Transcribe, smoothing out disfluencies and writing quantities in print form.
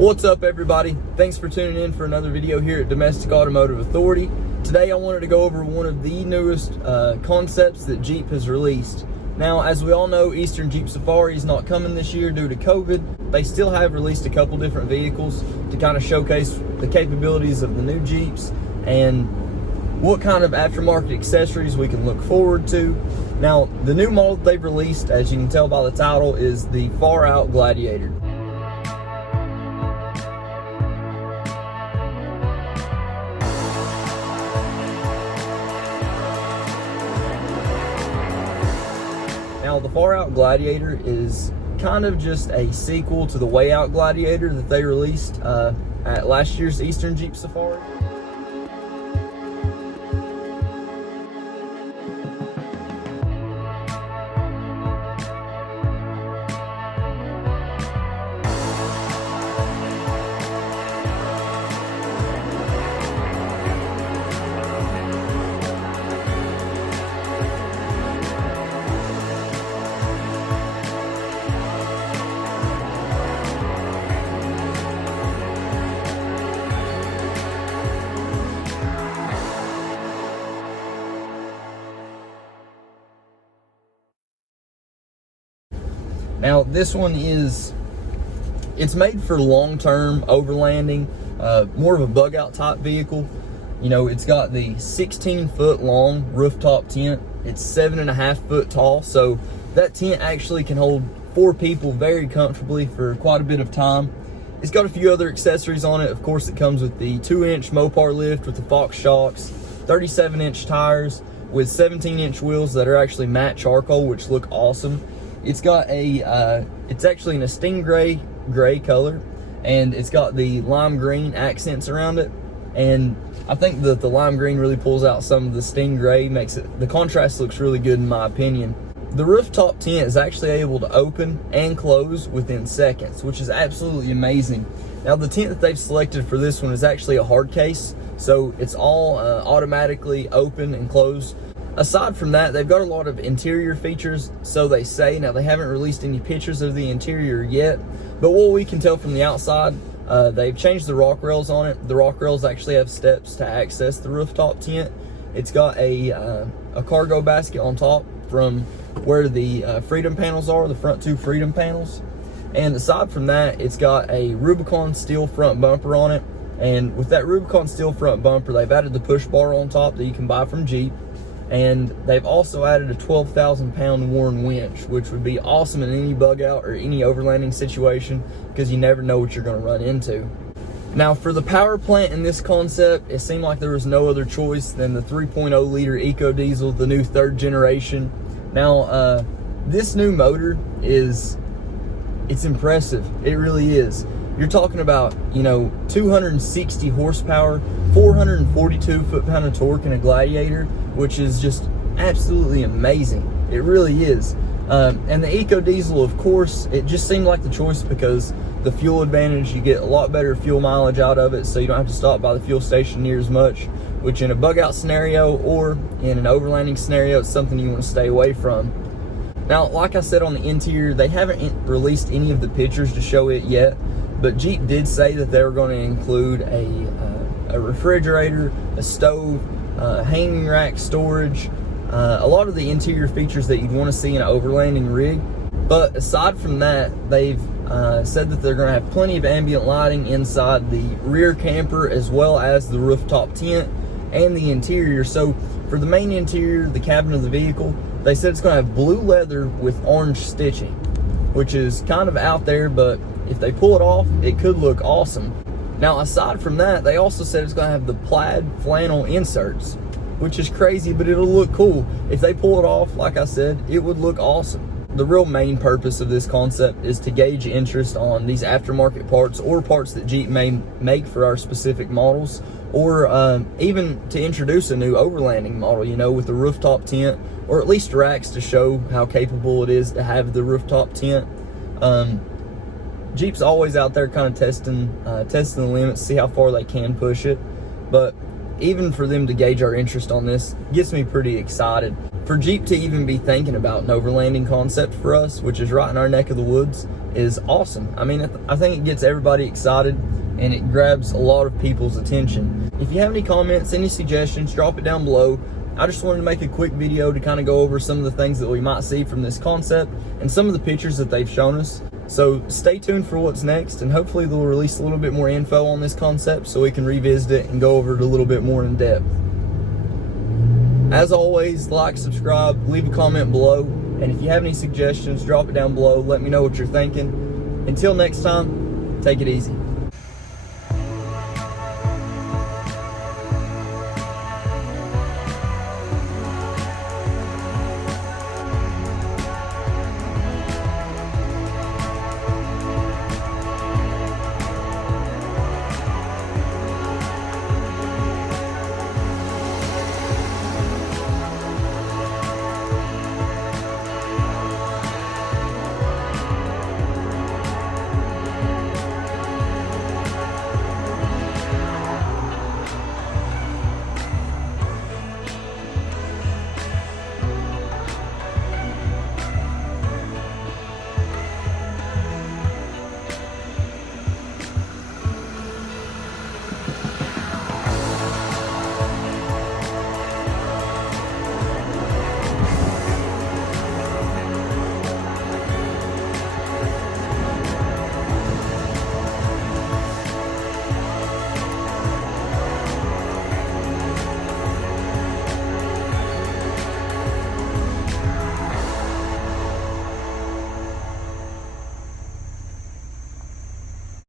What's up, everybody? Thanks for tuning in for another video here at Domestic Automotive Authority. Today I wanted to go over one of the newest concepts that Jeep has released. Now, as we all know, Eastern Jeep Safari is not coming this year due to COVID. They still have released a couple different vehicles to kind of showcase the capabilities of the new Jeeps and what kind of aftermarket accessories we can look forward to. Now, the new model they've released, as you can tell by the title, is the Far Out Gladiator. Now, the Far Out Gladiator is kind of just a sequel to the Way Out Gladiator that they released at last year's Eastern Jeep Safari. Now, this one it's made for long-term overlanding, more of a bug-out type vehicle. You know, it's got the 16-foot long rooftop tent. It's 7.5 foot tall, so that tent actually can hold 4 people very comfortably for quite a bit of time. It's got a few other accessories on it. Of course, it comes with the 2-inch Mopar lift with the Fox shocks, 37-inch tires with 17-inch wheels that are actually matte charcoal, which look awesome. It's got it's actually in a stingray gray color, and it's got the lime green accents around it. And I think that the lime green really pulls out some of the stingray, the contrast looks really good in my opinion. The rooftop tent is actually able to open and close within seconds, which is absolutely amazing. Now, the tent that they've selected for this one is actually a hard case, so it's all automatically open and closed. Aside from that, they've got a lot of interior features, so they say. Now, they haven't released any pictures of the interior yet, but what we can tell from the outside, they've changed the rock rails on it. The rock rails actually have steps to access the rooftop tent. It's got a cargo basket on top from where the freedom panels are, the front 2 freedom panels. And aside from that, it's got a Rubicon steel front bumper on it. And with that Rubicon steel front bumper, they've added the push bar on top that you can buy from Jeep. And they've also added a 12,000 pound Warren winch, which would be awesome in any bug out or any overlanding situation, because you never know what you're going to run into. Now, for the power plant in this concept, it seemed like there was no other choice than the 3.0 liter eco diesel, the new 3rd generation. Now, this new motor it's impressive. It really is. You're talking about, 260 horsepower, 442 foot-pound of torque in a Gladiator, which is just absolutely amazing. It really is. And the eco diesel, of course, it just seemed like the choice because the fuel advantage, you get a lot better fuel mileage out of it, so you don't have to stop by the fuel station near as much, which in a bug-out scenario or in an overlanding scenario, it's something you want to stay away from. Now, like I said on the interior, they haven't released any of the pictures to show it yet, but Jeep did say that they were going to include a refrigerator, a stove, hanging rack storage, a lot of the interior features that you'd want to see in an overlanding rig. But aside from that, they've said that they're going to have plenty of ambient lighting inside the rear camper as well as the rooftop tent and the interior. So for the main interior, the cabin of the vehicle, they said it's going to have blue leather with orange stitching, which is kind of out there, but if they pull it off, it could look awesome. Now, aside from that, they also said it's going to have the plaid flannel inserts, which is crazy, but it'll look cool. If they pull it off, like I said, it would look awesome. The real main purpose of this concept is to gauge interest on these aftermarket parts or parts that Jeep may make for our specific models, or even to introduce a new overlanding model, with the rooftop tent, or at least racks to show how capable it is to have the rooftop tent. Jeep's always out there kind of testing the limits, see how far they can push it. But even for them to gauge our interest on this gets me pretty excited. for Jeep to even be thinking about an overlanding concept for us, which is right in our neck of the woods, is awesome. I mean, I think it gets everybody excited and it grabs a lot of people's attention. If you have any comments, any suggestions, drop it down below. I just wanted to make a quick video to kind of go over some of the things that we might see from this concept and some of the pictures that they've shown us. So stay tuned for what's next, and hopefully they'll release a little bit more info on this concept so we can revisit it and go over it a little bit more in depth. As always, like, subscribe, leave a comment below, and if you have any suggestions, drop it down below. Let me know what you're thinking. Until next time, take it easy.